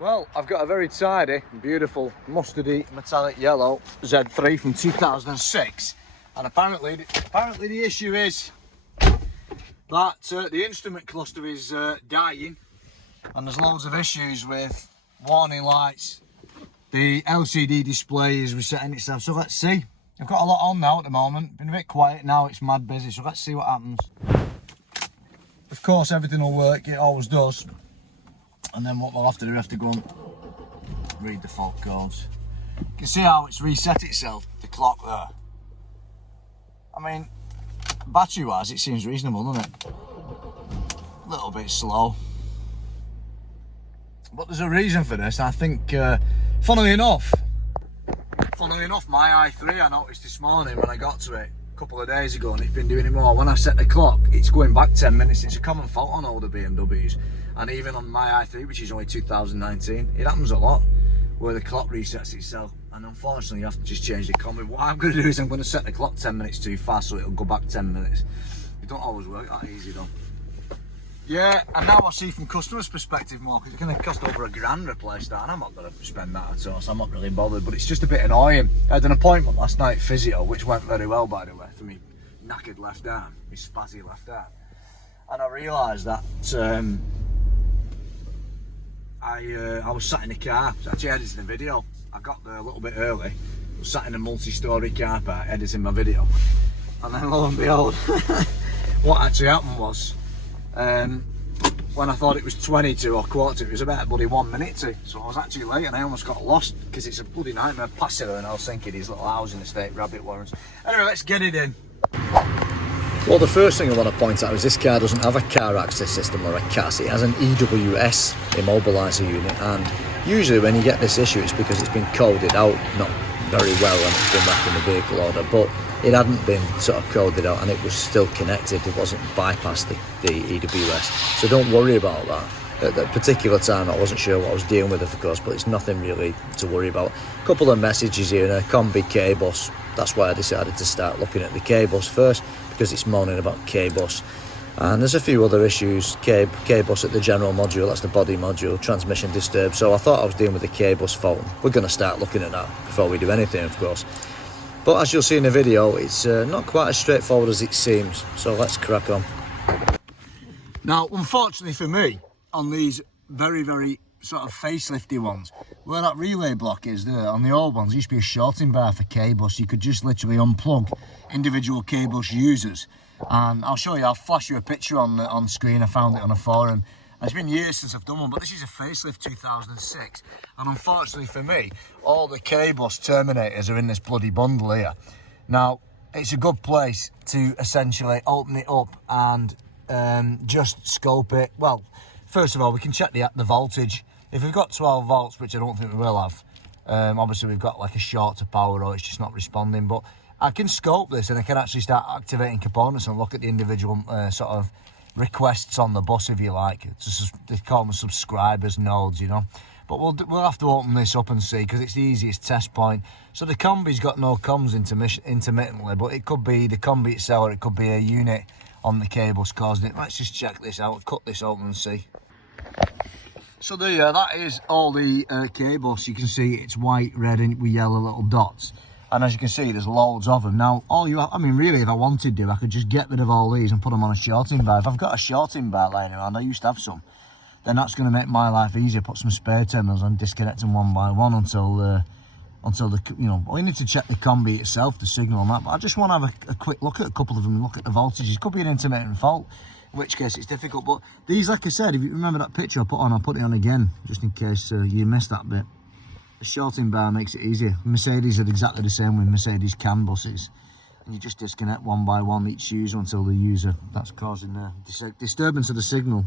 Well, I've got a very tidy, beautiful, mustardy, metallic yellow Z3 from 2006, and apparently the issue is that the instrument cluster is dying, and there's loads of issues with warning lights. The LCD display is resetting itself, so let's see. I've got a lot on now at the moment, been a bit quiet, now it's mad busy, so let's see what happens. Of course everything will work, it always does. And then what we'll have to do, we have to go and read the fault codes. You can see how it's reset itself, the clock there. I mean, battery wise it seems reasonable, doesn't it? A little bit slow. But there's a reason for this. I think, funnily enough, my i3 I noticed this morning when I got to it a couple of days ago, and it's been doing it more. When I set the clock, it's going back 10 minutes. It's a common fault on older BMWs. And even on my i3, which is only 2019, it happens a lot where the clock resets itself. And unfortunately, you have to just change the combi. What I'm going to do is I'm going to set the clock 10 minutes too fast, so it'll go back 10 minutes. It don't always work that easy though. Yeah, and now I see from customers' perspective more, because it's going to cost over £1,000 to replace that, and I'm not going to spend that at all, so I'm not really bothered. But it's just a bit annoying. I had an appointment last night, physio, which went very well, by the way, for me knackered left arm, my spazzy left arm. And I realised that I was sat in the car, I was actually editing a video. I got there a little bit early, I was sat in a multi-storey car park editing my video, and then lo and behold, what actually happened was, when I thought it was 22 or quarter to, it was about bloody 1 minute to, so I was actually late and I almost got lost, because it's a bloody nightmare passing her and Helsinki, these little housing estate rabbit warrens. Anyway, let's get it in. Well, the first thing I want to point out is this car doesn't have a car access system or a CAS. It has an EWS immobiliser unit, and usually when you get this issue it's because it's been coded out not very well and it's been left in the vehicle order, but it hadn't been sort of coded out and it was still connected. It wasn't bypassed the EWS, so don't worry about that. At that particular time I wasn't sure what I was dealing with, of course, but it's nothing really to worry about. A couple of messages here, a combi K-bus. That's why I decided to start looking at the K-bus first, because it's moaning about K-bus. And there's a few other issues. K-bus at the general module, that's the body module, transmission disturbed. So I thought I was dealing with the K-bus fault. We're going to start looking at that before we do anything, of course. But as you'll see in the video, it's not quite as straightforward as it seems. So let's crack on. Now, unfortunately for me, on these very, very sort of facelifty ones, where that relay block is there, on the old ones, there used to be a shorting bar for K-bus. You could just literally unplug individual K-bus users. And I'll show you, I'll flash you a picture on screen. I found it on a forum. It's been years since I've done one, but this is a facelift 2006. And unfortunately for me, all the K-bus terminators are in this bloody bundle here. Now, it's a good place to essentially open it up and just scope it. Well, first of all, we can check the voltage. If we've got 12 volts, which I don't think we will have, obviously we've got like a short to power, or it's just not responding. But I can scope this and I can actually start activating components and look at the individual sort of requests on the bus, if you like. They call them subscribers nodes, you know. But we'll have to open this up and see, because it's the easiest test point. So the combi's got no comms intermittently, but it could be the combi itself, or it could be a unit on the K-bus causing it. Let's just check this out, cut this open and see. So there, that is all the K-bus. You can see it's white, red, and with yellow little dots. And as you can see, there's loads of them. Now, I mean, really, if I wanted to, I could just get rid of all these and put them on a shorting bar. If I've got a shorting bar lying around, I used to have some, then that's going to make my life easier. Put some spare terminals and disconnect them one by one until the, you know, we need to check the combi itself, the signal on that. But I just want to have a quick look at a couple of them and look at the voltages. It could be an intermittent fault, in which case it's difficult. But these, like I said, if you remember that picture I put on, I'll put it on again, just in case you missed that bit. The shorting bar makes it easier. Mercedes are exactly the same with Mercedes CAN buses. And you just disconnect one by one each user until the user that's causing the disturbance of the signal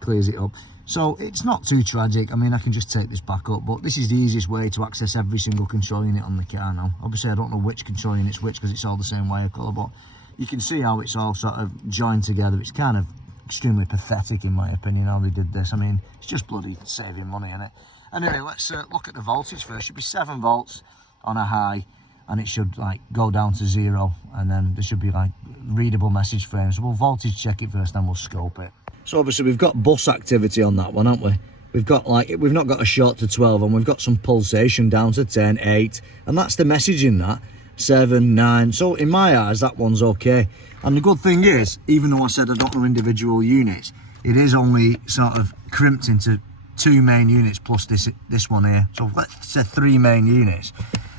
clears it up. So it's not too tragic. I mean, I can just take this back up, but this is the easiest way to access every single control unit on the car now. Obviously, I don't know which control unit's which, because it's all the same wire colour, but you can see how it's all sort of joined together. It's kind of extremely pathetic, in my opinion, how they did this. I mean, it's just bloody saving money, isn't it? Anyway, let's look at the voltage first. It should be 7 volts on a high, and it should like go down to 0, and then there should be like readable message frames. So we'll voltage check it first, then we'll scope it. So obviously we've got bus activity on that one, haven't we? we've got like, we've not got a short to 12, and we've got some pulsation down to 10, 8, and that's the message in that, 7, 9. So in my eyes, that one's okay. And the good thing is, even though I said I don't know individual units, it is only sort of crimped into 2 main units plus this one here. So let's say 3 main units.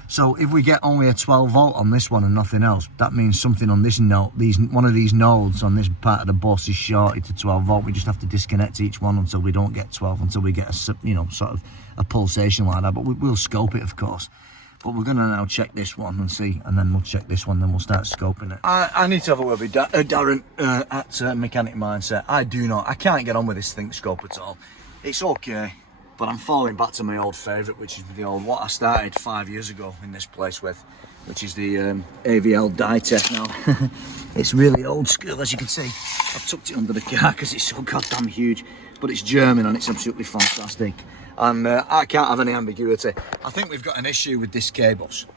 So if we get only a 12 volt on this one and nothing else, that means something on this node, one of these nodes on this part of the bus is shorted to 12 volt. We just have to disconnect each one until we don't get 12, until we get a, you know, sort of a pulsation like that. But we'll scope it, of course. But we're going to now check this one and see, and then we'll check this one, then we'll start scoping it. I need to have a word with Darren at Mechanic Mindset. I can't get on with this think scope at all. It's okay, but I'm falling back to my old favourite, which is what I started 5 years ago in this place with, which is the AVL Diagnostic now. It's really old school, as you can see. I've tucked it under the car because it's so goddamn huge, but it's German and it's absolutely fantastic. And I can't have any ambiguity. I think we've got an issue with this K-bus,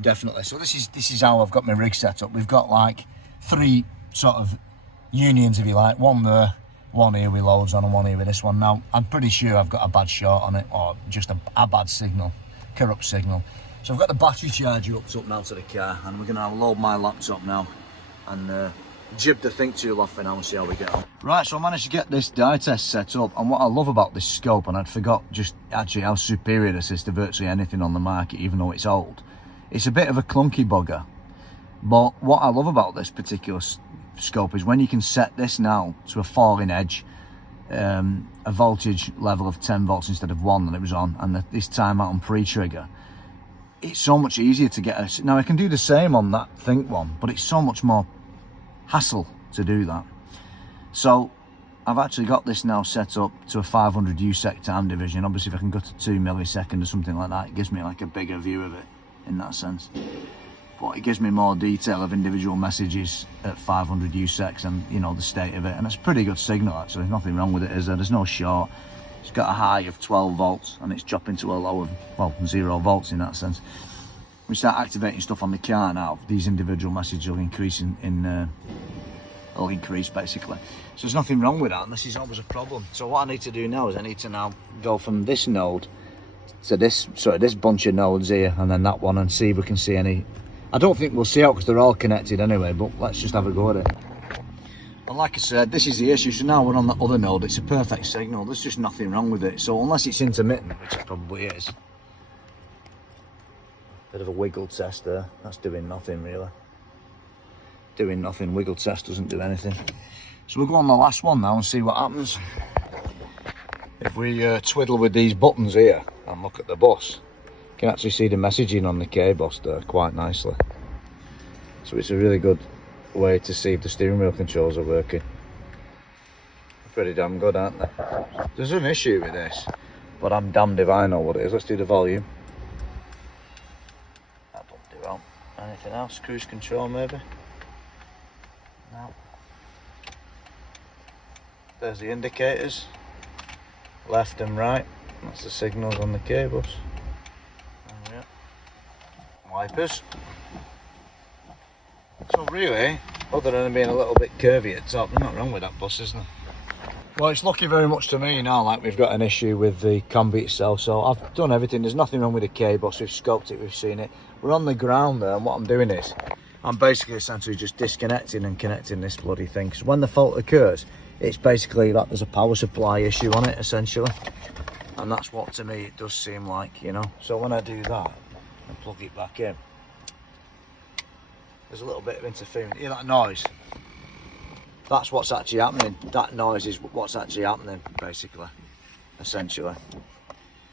definitely. So this is how I've got my rig set up. We've got like 3 sort of unions, if you like, one there, one here with loads on, and one here with this one. Now, I'm pretty sure I've got a bad short on it, or just a bad signal, corrupt signal. So I've got the battery charger hooked up now to the car, and we're going to load my laptop now and jib the think tool off for now and see how we get on. Right, so I managed to get this dye test set up, and what I love about this scope, and I'd forgot just actually how superior this is to virtually anything on the market, even though it's old. It's a bit of a clunky bugger, but what I love about this particular scope is when you can set this now to a falling edge, a voltage level of 10 volts instead of 1 that it was on, and this timeout on pre-trigger, it's so much easier to get a... Now I can do the same on that Think one, but it's so much more hassle to do that. So I've actually got this now set up to a 500 USEC time division. Obviously if I can go to 2 milliseconds or something like that, it gives me like a bigger view of it in that sense. But it gives me more detail of individual messages at 500 USECs and, you know, the state of it. And it's a pretty good signal actually, nothing wrong with it, is there? There's no short. It's got a high of 12 volts and it's dropping to a low of, well, 0 volts in that sense. We start activating stuff on the car now, these individual messages will increase will increase basically. So there's nothing wrong with that, and this is always a problem. So what I need to do now is I need to now go from this node to this bunch of nodes here, and then that one, and see if we can see any. I don't think we'll see out because they're all connected anyway, but let's just have a go at it. And like I said, this is the issue. So now we're on the other node, it's a perfect signal, there's just nothing wrong with it. So unless it's intermittent, which it probably is. Bit of a wiggle test there, that's doing nothing really. Doing nothing, wiggle test doesn't do anything. So we'll go on the last one now and see what happens. If we twiddle with these buttons here and look at the bus, you can actually see the messaging on the K-bus there quite nicely. So it's a really good way to see if the steering wheel controls are working. Pretty damn good, aren't they? There's an issue with this, but I'm damned if I know what it is. Let's do the volume. That don't do well. Anything else? Cruise control maybe? No. There's the indicators, left and right. That's the signals on the K-bus. Yeah. Wipers. So really, other than being a little bit curvy at the top, there's nothing wrong with that bus, isn't there? Well, it's looking very much to me now like we've got an issue with the combi itself. So I've done everything. There's nothing wrong with the K-bus. We've scoped it, we've seen it. We're on the ground there, and what I'm doing is I'm basically essentially just disconnecting and connecting this bloody thing. Because when the fault occurs, it's basically like there's a power supply issue on it, essentially. And that's what, to me, it does seem like, you know. So when I do that and plug it back in, there's a little bit of interference. You hear that noise? That's what's actually happening. That noise is what's actually happening, basically, essentially.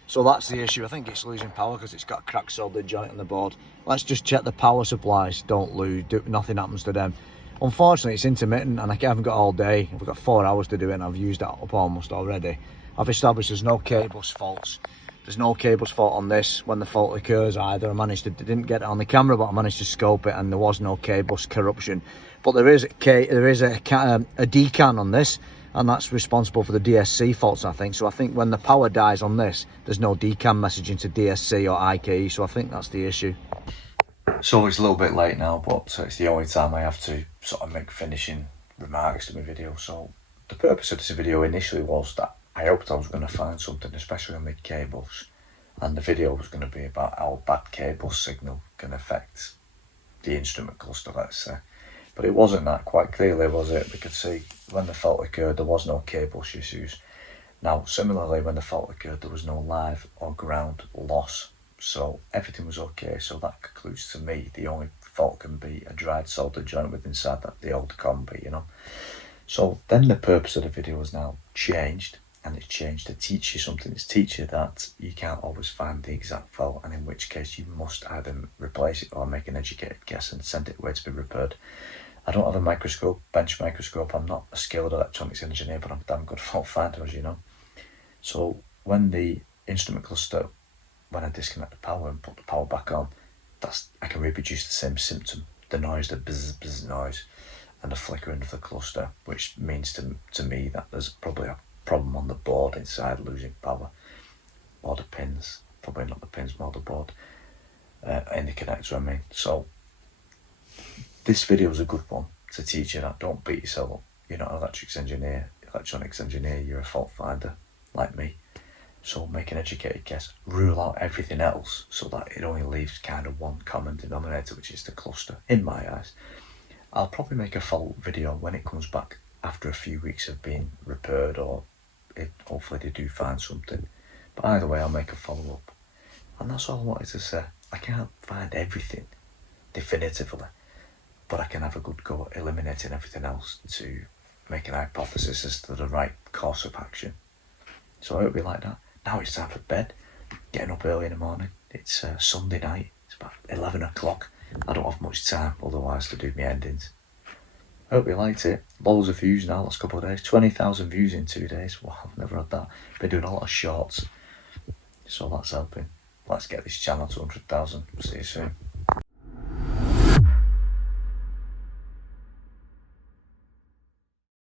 So that's the issue. I think it's losing power because it's got a cracked solder joint on the board. Let's just check the power supplies. Don't lose. Nothing happens to them. Unfortunately, it's intermittent and I haven't got all day. We've got 4 hours to do it and I've used that up almost already. I've established there's no K-bus faults. There's no K-bus fault on this when the fault occurs either. Didn't get it on the camera, but I managed to scope it and there was no K-bus corruption. But there is a decan on this, and that's responsible for the DSC faults, I think. So I think when the power dies on this, there's no decan messaging to DSC or IKE, so I think that's the issue. So it's a little bit late now, but it's the only time I have to sort of make finishing remarks to my video. So the purpose of this video initially was that I hoped I was going to find something, especially on the cables, and the video was going to be about how bad cable signal can affect the instrument cluster, let's say. But it wasn't that quite clearly, was it? We could see when the fault occurred, there was no cable issues. Now, similarly, when the fault occurred, there was no live or ground loss. So everything was okay. So that concludes to me the only fault can be a dried solder joint with inside that the old combi, you know. So then the purpose of the video has now changed, and it's changed to teach you something. It's teach you that you can't always find the exact fault, and in which case you must either replace it or make an educated guess and send it away to be repaired. I don't have a microscope, bench microscope. I'm not a skilled electronics engineer, but I'm a damn good fault finder, as you know. So when the instrument cluster, when I disconnect the power and put the power back on, I can reproduce the same symptom, the noise, the buzz buzz noise, and the flickering of the cluster, which means to me that there's probably a problem on the board inside, losing power, or the pins, probably not the pins, more the board, in the connector, I mean. So this video is a good one to teach you that. Don't beat yourself up. You're not an electronics engineer, you're a fault finder like me. So make an educated guess, rule out everything else so that it only leaves kind of one common denominator, which is the cluster, in my eyes. I'll probably make a follow-up video when it comes back after a few weeks of being repaired, or hopefully they do find something. But either way, I'll make a follow-up. And that's all I wanted to say. I can't find everything definitively, but I can have a good go at eliminating everything else to make an hypothesis as to the right course of action. So I hope you like that. Now it's time for bed. Getting up early in the morning. It's Sunday night. It's about 11 o'clock. I don't have much time otherwise to do my endings. I hope you liked it. Loads of views now, last couple of days. 20,000 views in 2 days. Wow, I've never had that. Been doing a lot of shorts. So that's helping. Let's get this channel to 100,000. See you soon.